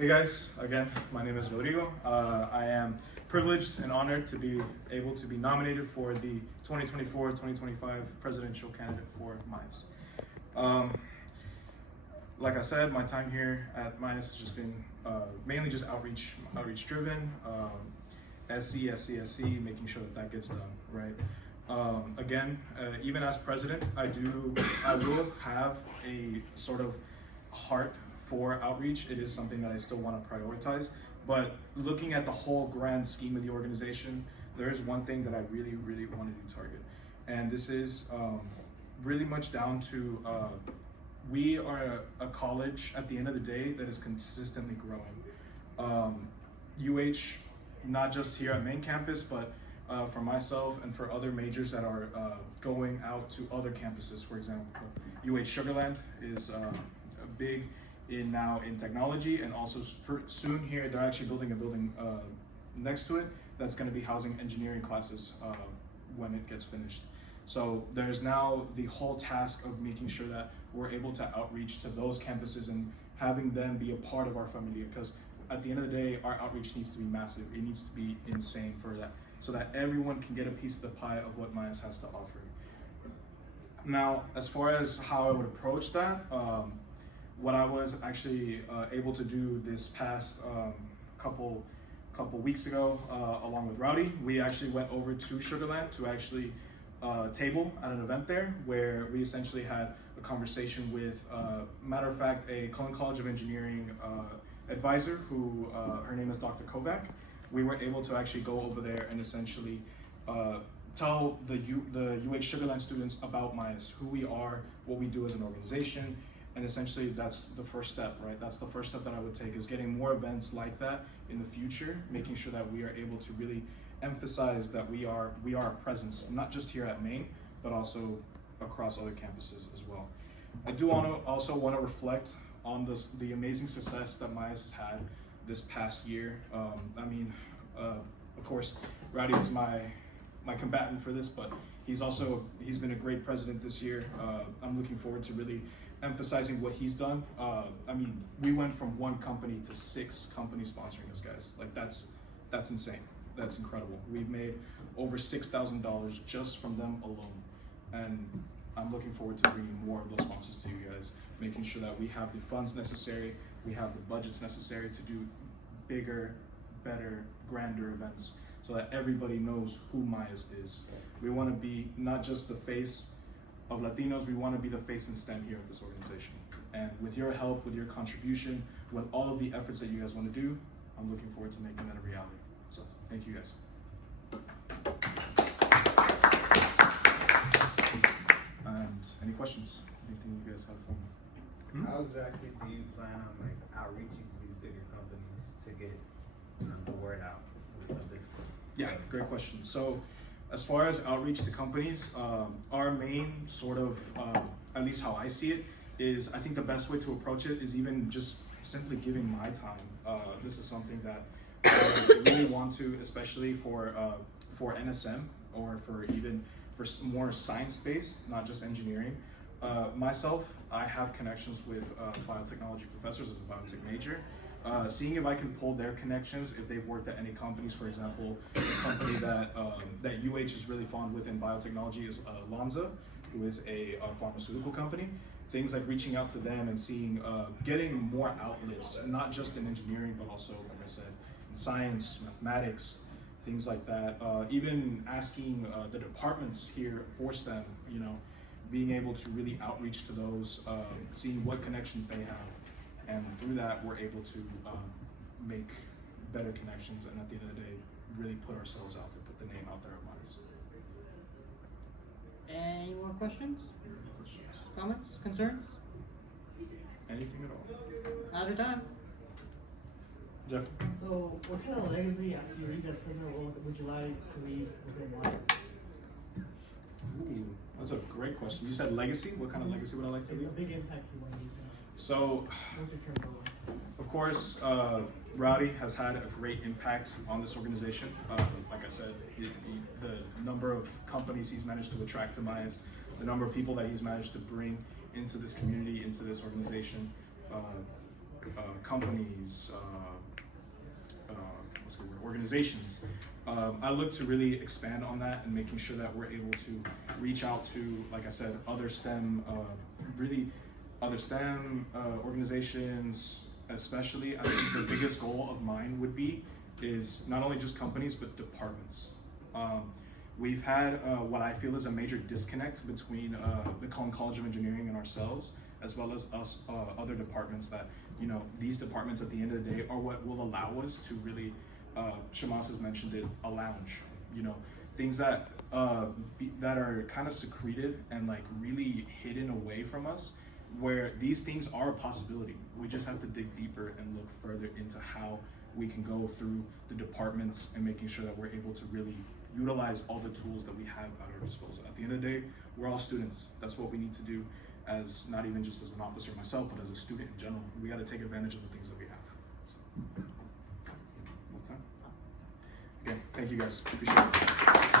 Hey guys, again, my name is Rodrigo. I am privileged and honored to be able to be nominated for the 2024-2025 presidential candidate for MICE. Like I said, my time here at MICE has just been mainly just outreach driven, SC, making sure that gets done, right? Again, even as president, I will have a sort of heart for outreach. It is something that I still want to prioritize, but looking at the whole grand scheme of the organization, there is one thing that I really wanted to target, and this is really much down to we are a college at the end of the day that is consistently growing. UH, not just here at main campus, but for myself and for other majors that are going out to other campuses. For example, UH Sugarland is big in technology, and also soon here they're actually building a building next to it that's going to be housing engineering classes when it gets finished. So there's now the whole task of making sure that we're able to outreach to those campuses and having them be a part of our familia, because at the end of the day, our outreach needs to be massive. It needs to be insane for that, so that everyone can get a piece of the pie of what MICE has to offer. Now, as far as how I would approach that, what I was actually able to do this past couple weeks ago, along with Rowdy, we actually went over to Sugarland to actually table at an event there, where we essentially had a conversation with, matter of fact, a Cullen College of Engineering advisor who, her name is Dr. Kovac. We were able to actually go over there and essentially tell the UH Sugarland students about MICE, who we are, what we do as an organization, and essentially that's the first step, right? That's the first step that I would take, is getting more events like that in the future, making sure that we are able to really emphasize that we are a presence, not just here at Maine, but also across other campuses as well. I do also want to reflect on the amazing success that MICE has had this past year. Of course, Rowdy is my combatant for this, but he's been a great president this year. I'm looking forward to really emphasizing what he's done. We went from one company to 6 companies sponsoring us, guys. Like that's insane. That's incredible. We've made over $6,000 just from them alone, and I'm looking forward to bringing more of those sponsors to you guys, making sure that we have the funds necessary, we have the budgets necessary to do bigger, better, grander events, so that everybody knows who MICE is. We want to be not just the face of Latinos, we want to be the face and stand here at this organization. And with your help, with your contribution, with all of the efforts that you guys want to do, I'm looking forward to making that a reality. So, thank you guys. And any questions? Anything you guys have for me? How exactly do you plan on outreaching to these bigger companies to get the word out of this? Yeah, great question. So, as far as outreach to companies, our main sort of, at least how I see it, is I think the best way to approach it is even just simply giving my time. This is something that I really want to, especially for NSM, or for more science-based, not just engineering. Myself, I have connections with biotechnology professors as a biotech major. Seeing if I can pull their connections, if they've worked at any companies. For example, a company that UH is really fond with in biotechnology is Lonza, who is a pharmaceutical company. Things like reaching out to them and seeing, getting more outlets, not just in engineering, but also, like I said, in science, mathematics, things like that. Even asking the departments here for STEM, being able to really outreach to those, seeing what connections they have. And through that, we're able to make better connections, and at the end of the day, really put ourselves out there, put the name out there of MICE. Any more questions? Comments? Concerns? Anything at all? Now's your time. Jeff? So, what kind of legacy after you leave as president would you like to leave within MICE? Ooh, that's a great question. You said legacy? What kind of legacy would I like to leave? A big impact you want to leave. So, What's your term goal? of course, Rowdy has had a great impact on this organization. Like I said, the number of companies he's managed to attract to MICE, the number of people that he's managed to bring into this community, into this organization. companies, what's the word, organizations. I look to really expand on that and making sure that we're able to reach out to, like I said, other STEM, organizations, especially. I think the biggest goal of mine would be is not only just companies, but departments. We've had what I feel is a major disconnect between the Cullen College of Engineering and ourselves, as well as us, other departments that, you know, these departments at the end of the day are what will allow us to really, Shamas has mentioned it, a lounge, you know, things that that are kind of secreted and like really hidden away from us, where these things are a possibility. We just have to dig deeper and look further into how we can go through the departments and making sure that we're able to really utilize all the tools that we have at our disposal. At the end of the day, we're all students. That's what we need to do, as not even just as an officer myself, but as a student in general. We got to take advantage of the things that we have. So, that's time. Again, thank you guys. Appreciate it.